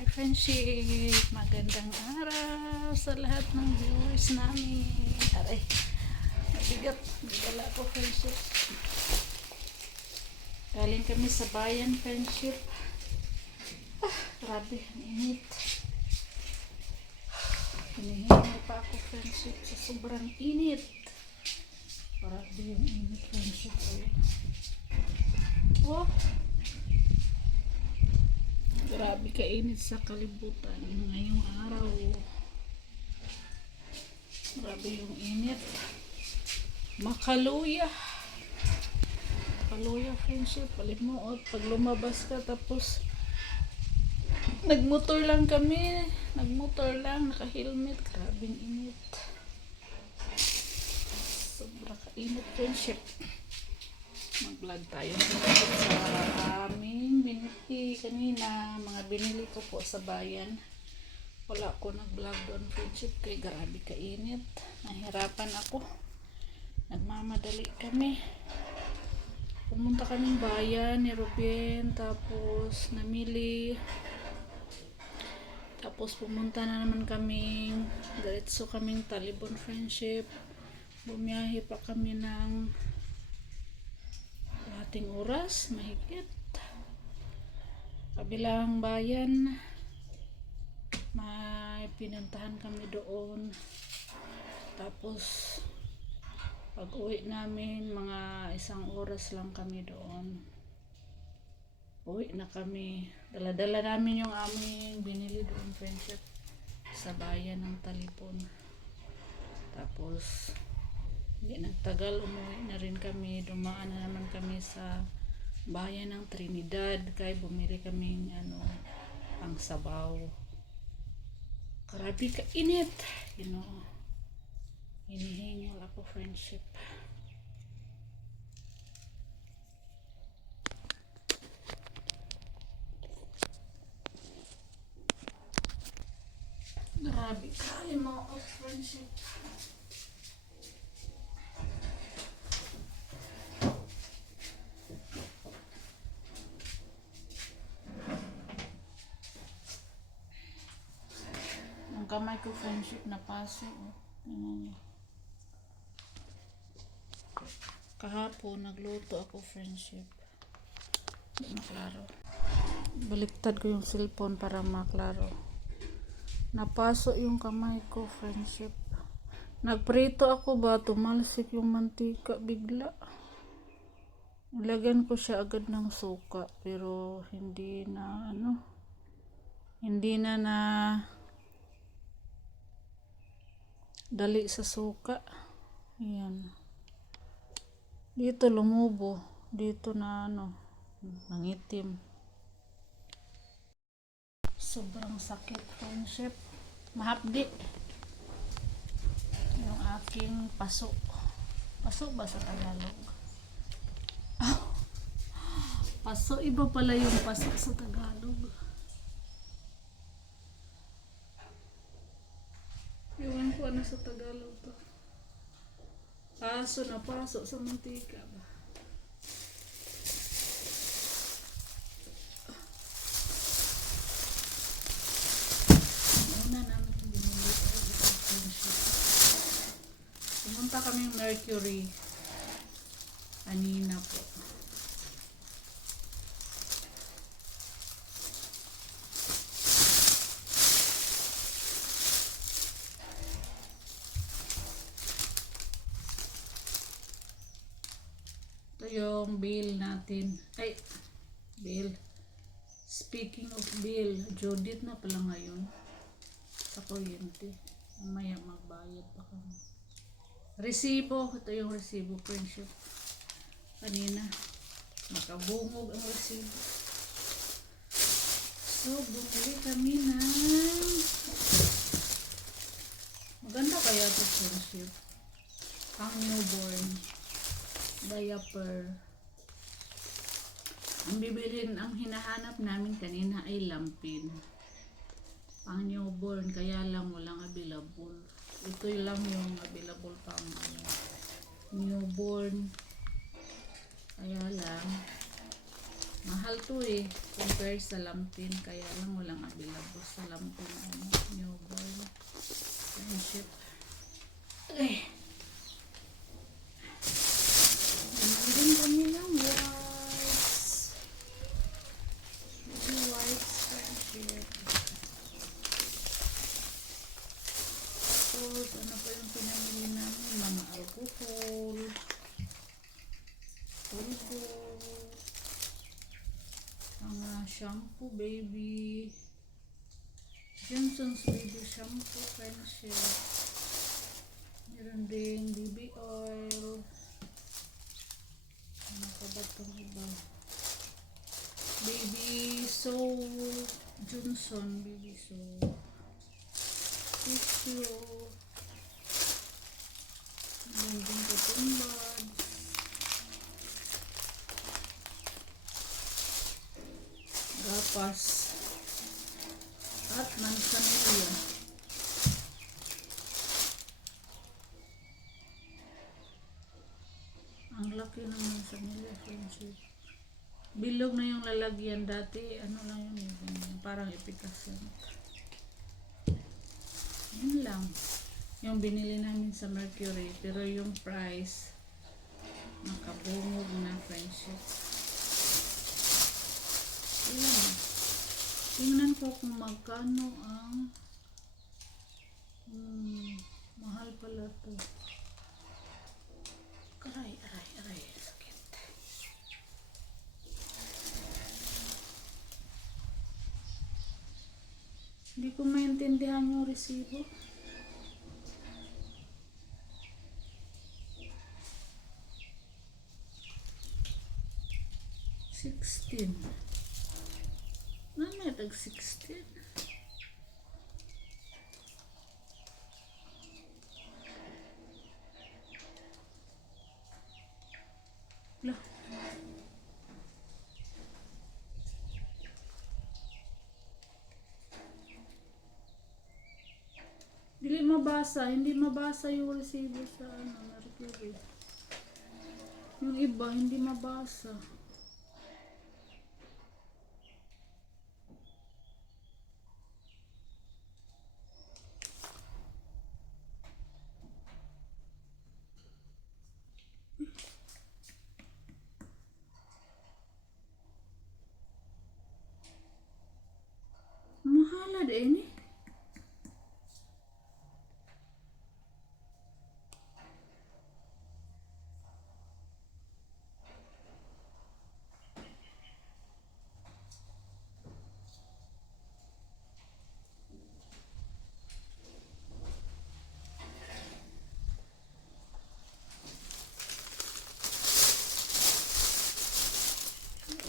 Hi friendship! Magandang araw sa lahat ng viewers namin. Aray, mabigat. Bigala ko friendship. Galing kami sa bayan friendship. Grabe, ang init. Hinihingal pa ako friendship sa sobrang init. Grabe yung init friendship. Oh! Grabe kainit sa kalibutan ngayong araw. Grabe yung init. Makaluya friendship. Palimuot pag lumabas ka tapos nagmotor lang kami. Naka-helmet. Grabing init. Sobra kainit friendship. Mag-vlog tayo sa aming binili kanina. Mga binili ko po sa bayan. Wala ko nag-vlog doon friendship kay grabe kainit. Nahirapan ako. Nagmamadali kami. Pumunta kaming bayan ni Ruben. Tapos namili. Tapos pumunta na naman kaming diretso kaming Talibon friendship. Bumiyahe pa kami ng ating oras, mahigit. Kabilang bayan, may pinuntahan kami doon. Tapos, pag uwi namin, mga 1 oras lang kami doon. Uwi na kami. Dala-dala namin yung aming binili doon, friendship, sa bayan ng Talipon. Tapos, hindi nagtagal, umuwi na rin kami. Dumaan na naman kami sa bayan ng Trinidad kaya bumili kaming pang sabaw. Grabe ka init, hinihingal ako friendship. Grabe ka mo friendship. Kamay ko friendship na paso. Kahapon nagluto ako friendship. Maklaro. Baliktad ko yung cellphone para maklaro. Napaso yung kamay ko friendship. Nagprito ako ba, tumalsik yung mantika bigla. Ilagyan ko siya agad ng suka pero hindi na dali sa suka. Ayan. Dito lumubo. Dito na nangitim. Sobrang sakit friendship. Mahapdi. Yung aking paso. Paso ba sa Tagalog? Paso, iba pala yung paso sa Tagalog. Iwan ko ano sa Tagalog to. Paso na paso sa mantika ba? Una namin yung binili ko itong friendship. Pumunta kaming Mercury. Kanina po. Yung bill natin. Ay, bill. Speaking of bill, Judith na pala ngayon. Sa kuryente. Mamaya magbayad pa kami. Resibo. Ito yung resibo, friendship. Kanina. Makabungog ang resibo. So, bumili kami ng maganda kaya ito, friendship. Pang newborn. Diaper. Ang hinahanap namin kanina ay lampin. Pang newborn, kaya lang walang available. Ito lang yung available pang newborn. Kaya lang Mahal to eh. Compare sa Lampin. Kaya lang walang available sa Lampin. Ano, newborn. Friendship. Okay. Bumili din kami ng wipes. Baby wipes. Friendship. Tapos, ano pa yung pinamili namin? Mga alcohol. Pulbo. Mga shampoo, baby. Johnson's baby shampoo, friendship. Meron ding baby oil. Ano pa ba itong iba? Baby soap. Johnson baby soap. Tissue. Meron ding cotton buds. Gapas. At mansanilla. Ang laki ng mansanilla, friendship. Bilog na yung lalagyan. Dati, ano lang yun, parang epitasan. Yun lang. Yung binili namin sa Mercury. Pero yung price, nakabungog na, friendship. Ayan. Tingnan ko kung magkano ang mahal pala to. Aray, aray, aray. Sakit. Hindi ko maintindihan yung resibo. $16. Ano tag 16? Lah. Dili mabasa, hindi mabasa yung resibo sa Mercury. Yung iba hindi mabasa. Mahalad eh.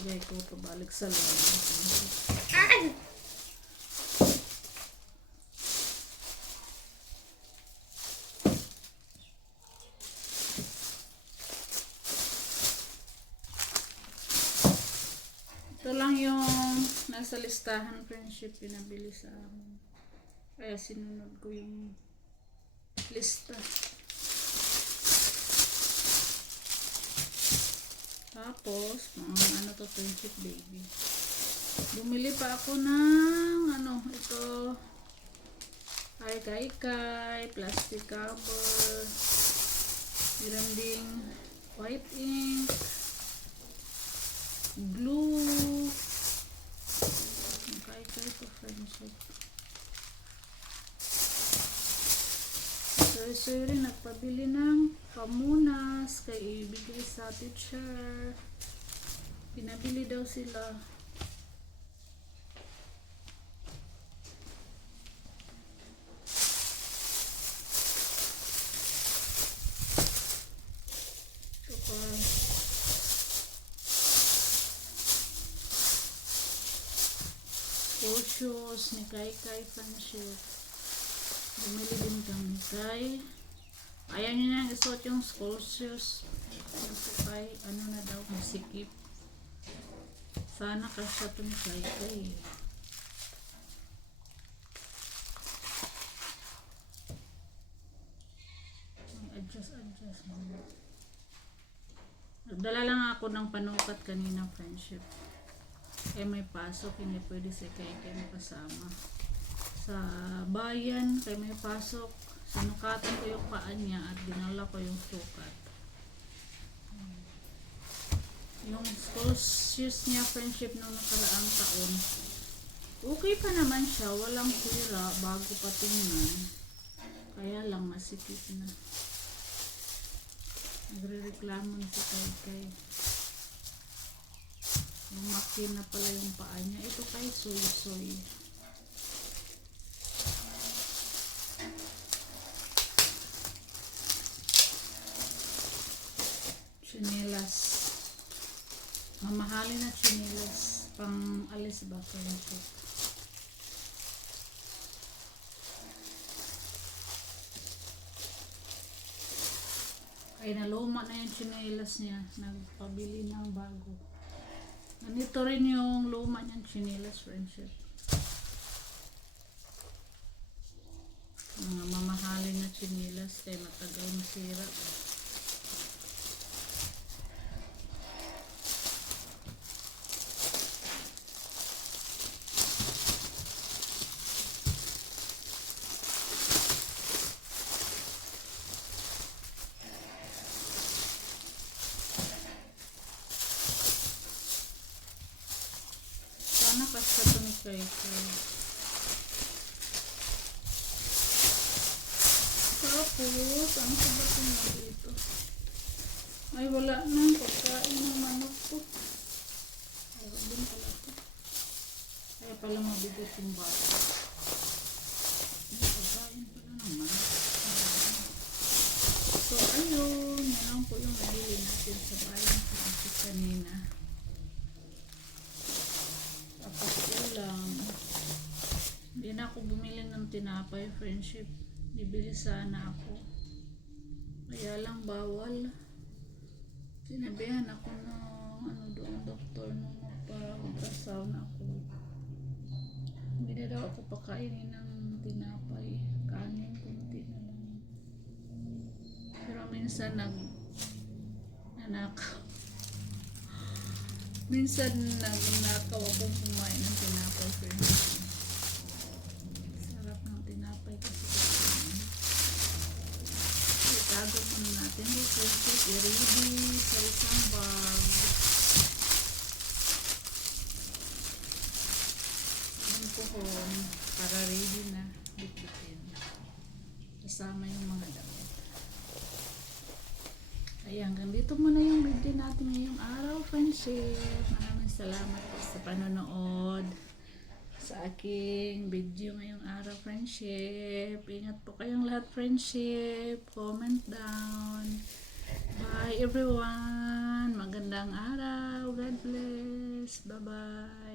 Ilagay ko ito balik sa loob. Ay! Ito lang yung nasa listahan, friendship, pinabili sa amin. Kaya sinunod ko yung lista. Tapos, ano to, friendship, baby. Bumili pa ako ng, ito, kai-kai, plastic cover, meron ding white ink, glue, kai-kai to, friendship. So rin nagpabili ng pamunas kay ibigay sa teacher. Pinabili daw sila. Ito pa. School shoes ni Kai friendship. Bumili din kami kay ayaw niya nang isuot yung school shoes. Yan po kay na daw masikip. Sana kasi ito ni Kai. Adjust mo. Nagdala lang ako ng panukat kanina, friendship. kay may pasok, hindi pwede si kay makasama. Sa bayan, kay may pasok, sinukatan ko yung paa niya at dinala ko yung sukat. Yung school shoes niya, friendship, nung nakaraang taon, okay pa naman siya, walang sira, bago pa tingnan. Kaya lang masikip na. Nagre-reklamo na si Kay. Lumaki na pala yung paa niya. Ito kay soy. Chinelas. Mamahalin na chinelas. Pang alis ba friendship? Ay naluma na yung chinelas niya. Nagpabili ng bago. Ganito rin yung luma niyang chinelas, friendship. Mga mamahalin na chinelas kay matagal masira. Sana kasi ito ni Kay. Tapos, ang sabatin na dito. Ay, wala na. Pagkain ng manok ko. Wala din pala ito. Kaya pala mabigat yung bata. Ay, pagkain pala ng manok. So, ayun. Yan po yung nabili natin sa bayan kanina. Tapos ulam. Hindi na ako bumili ng tinapay, friendship. Bibili sana ako. Kaya lang bawal. Sinabihan ako ng doon doktor nung magpa-ultrasound ako. Hindi na daw ako pakainin ng tinapay. Kanin, kunti na lang. Pero minsan minsan nagnakaw akong kumain ng tinapay, friends. Sarap ng tinapay kasi. Itago muna natin dito. I-ready sa isang bag. Yung pohon para ready na bitbitin. Kasama yung mga damit. Ayan, hanggang dito muna yung video natin ngayong araw, friendship. Maraming salamat po sa panonood sa aking video ngayong araw, friendship. Ingat po kayong lahat, friendship. Comment down. Bye everyone. Magandang araw. God bless. Bye-bye.